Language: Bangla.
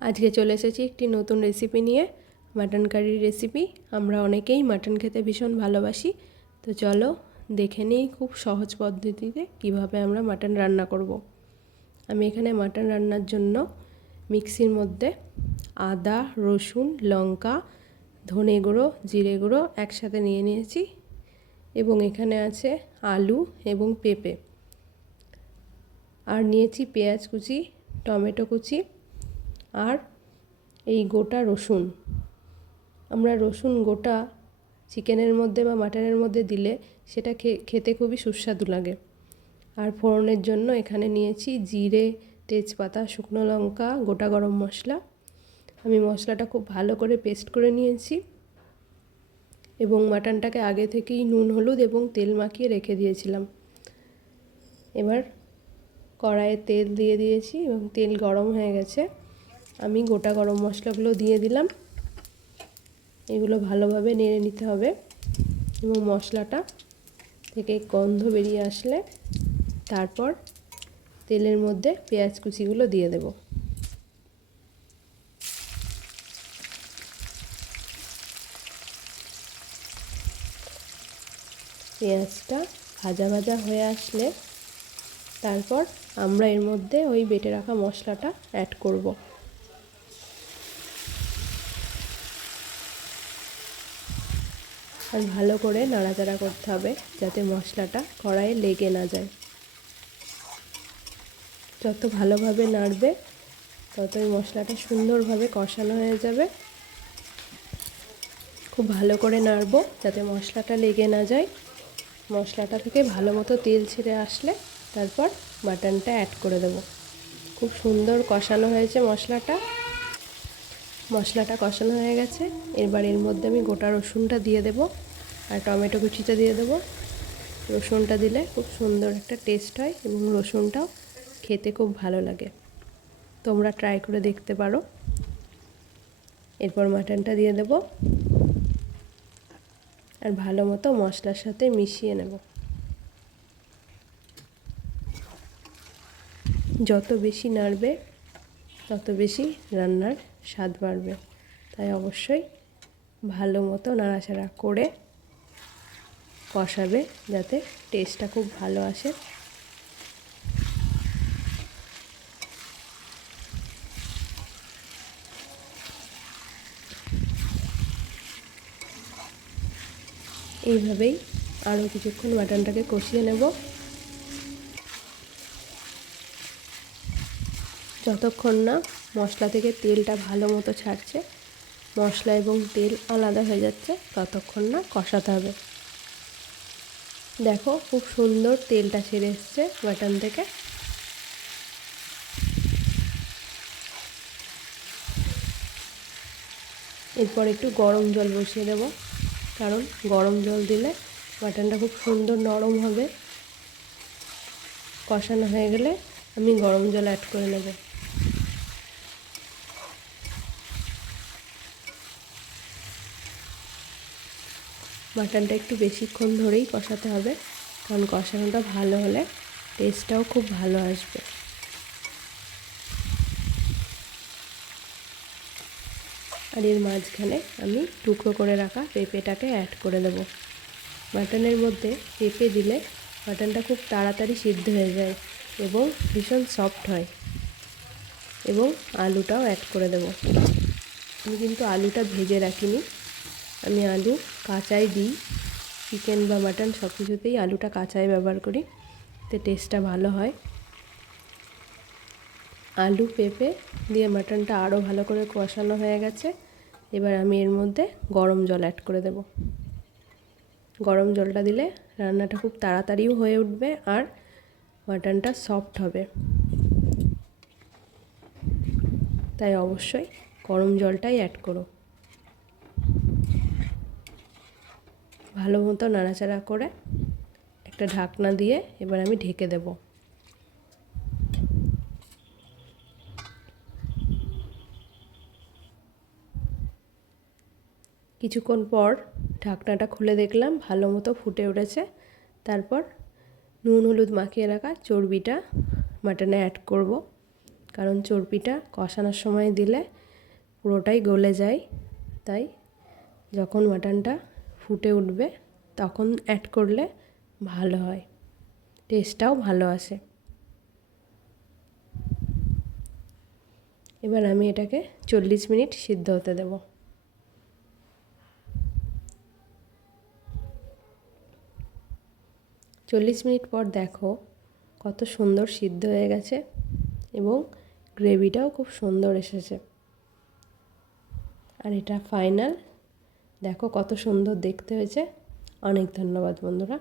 আজকে চলে এসেছি একটি নতুন রেসিপি নিয়ে মাটন কারির রেসিপি আমরা অনেকেই মাটন খেতে ভীষণ ভালোবাসি। তো চলো দেখে নিই খুব সহজ পদ্ধতিতে কীভাবে আমরা মাটন রান্না করব। আমি এখানে মাটন রান্নার জন্য মিক্সির মধ্যে আদা, রসুন, লঙ্কা, ধনে গুঁড়ো, জিরে গুঁড়ো একসাথে নিয়ে নিয়েছি এবং এখানে আছে আলু এবং পেঁপে। আর নিয়েছি পেঁয়াজ কুচি, টমেটো কুচি আর এই গোটা রসুন। আমরা রসুন গোটা চিকেনের মধ্যে বা মাটনের মধ্যে দিলে সেটা খেতে খুবই সুস্বাদু লাগে। আর ফোড়নের জন্য এখানে নিয়েছি জিরে, তেজপাতা, শুকনো লঙ্কা, গোটা গরম মশলা। আমি মশলাটা খুব ভালো করে পেস্ট করে নিয়েছি এবং মাটনটাকে আগে থেকেই নুন, হলুদ এবং তেল মাখিয়ে রেখে দিয়েছিলাম। এবার কড়াইয়ে তেল দিয়ে দিয়েছি এবং তেল গরম হয়ে গেছে। আমি গোটা গরম মশলাগুলো দিয়ে দিলাম। এগুলো ভালোভাবে নেড়ে নিতে হবে এবং মশলাটা থেকে গন্ধ বেরিয়ে আসলে তারপর তেলের মধ্যে পেঁয়াজ কুচিগুলো দিয়ে দেব। পেঁয়াজটা ভাজা ভাজা হয়ে আসলে তারপর আমরা এর মধ্যে ওই বেটে রাখা মশলাটা অ্যাড করব। আর ভালো করে নাড়াচাড়া করতে হবে যাতে মশলাটা কড়াইয়ে লেগে না যায়। যত ভালোভাবে নাড়বে, ততই মশলাটা সুন্দরভাবে কষানো হয়ে যাবে। খুব ভালো করে নাড়বো যাতে মশলাটা লেগে না যায়। মশলাটা থেকে ভালো মতো তেল ছেড়ে আসলে তারপর মাটনটা অ্যাড করে দেব। খুব সুন্দর কষানো হয়েছে মশলাটা। মশলাটা কষানো হয়ে গেছে। এবার এর মধ্যে আমি গোটা রসুনটা দিয়ে দেব আর টমেটো কুচিটা দিয়ে দেবো। রসুনটা দিলে খুব সুন্দর একটা টেস্ট হয় এবং রসুনটাও খেতে খুব ভালো লাগে। তোমরা ট্রাই করে দেখতে পারো। এরপর মাটনটা দিয়ে দেব। আর ভালো মতো মশলার সাথে মিশিয়ে নেব। যত বেশি নাড়বে তত বেশি রান্নার স্বাদ বাড়বে। তাই অবশ্যই ভালো মতো নাড়াচাড়া করে কষাবে যাতে টেস্টটা খুব ভালো আসে। এইভাবেই আরও কিছুক্ষণ মাটনটাকে কষিয়ে নেব। যতক্ষণ না মশলা থেকে তেলটা ভালো মতো ছাড়ছে, মশলা এবং তেল আলাদা হয়ে যাচ্ছে, ততক্ষণ না কষাতে হবে। দেখো খুব সুন্দর তেলটা ছেড়ে এসছে মাটন থেকে। এরপর একটু গরম জল বসিয়ে দেব, কারণ গরম জল দিলে মাটনটা খুব সুন্দর নরম হবে। কষানো হয়ে গেলে আমি গরম জল অ্যাড করে নেব। মাটনটা একটু বেশিক্ষণ ধরেই কষাতে হবে, কারণ কষানোটা ভালো হলে টেস্টটাও খুব ভালো আসবে। আর এর মাঝখানে আমি টুকরো করে রাখা পেঁপেটাকে অ্যাড করে দেবো। মাটনের মধ্যে পেঁপে দিলে মাটনটা খুব তাড়াতাড়ি সিদ্ধ হয়ে যায় এবং ভীষণ সফট হয় এবং আলুটাও অ্যাড করে দেব। আমি কিন্তু আলুটা ভেজে রাখিনি আমি আলু কাঁচাই দিই। চিকেন বা মাটন সব কিছুতেই আলুটা কাঁচাই ব্যবহার করি। এতে টেস্টটা ভালো হয়। আলু পেঁপে দিয়ে মাটনটা আরও ভালো করে কষানো হয়ে গেছে। এবার আমি এর মধ্যে গরম জল অ্যাড করে দেব। গরম জলটা দিলে রান্নাটা খুব তাড়াতাড়িও হয়ে উঠবে আর মাটনটা সফট হবে। তাই অবশ্যই গরম জলটাই অ্যাড করো। ভালো মতো নাড়াচাড়া করে একটা ঢাকনা দিয়ে এবার আমি ঢেকে দেব। কিছুক্ষণ পর ঢাকনাটা খুলে দেখলাম ভালো মতো ফুটে উঠেছে। তারপর নুন, হলুদ মাখিয়ে রাখা চর্বিটা মাটনে অ্যাড করব। কারণ চর্বিটা কষানোর সময় দিলে পুরোটাই গলে যায়। তাই যখন মাটনটা ফুটে উঠবে, তখন অ্যাড করলে ভালো হয়। টেস্টটাও ভালো আসে। এবার আমি এটাকে চল্লিশ মিনিট সিদ্ধ হতে দেব। চল্লিশ মিনিট পর দেখো কত সুন্দর সিদ্ধ হয়ে গেছে এবং গ্রেভিটাও খুব সুন্দর এসেছে। আর এটা ফাইনাল দেখো কত সুন্দর দেখতে হয়েছে। অনেক ধন্যবাদ বন্ধুরা।